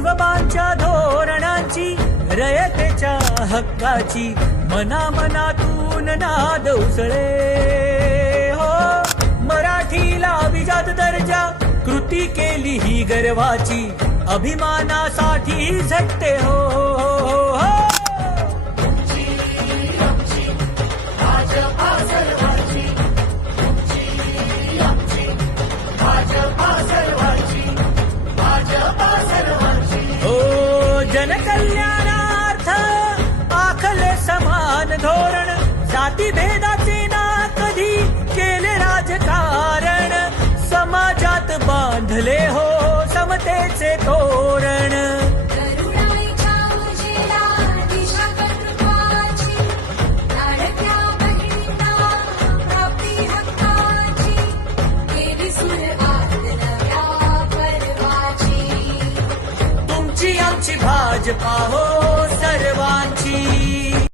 शिवबांच्या धोरणांची रयतेच्या हक्काची मनामनातून नाद उसळे हो. मराठीला अभिजात दर्जा कृती केली ही गर्वाची अभिमानासाठी झटते हो, हो, हो. जनकल्याणार्थ आखले समान धोरण जाती भेदाचे ना कधी केले राजकारण समाजात बांधले हो समतेचे तोरण. तुमची आमची भाजपा हो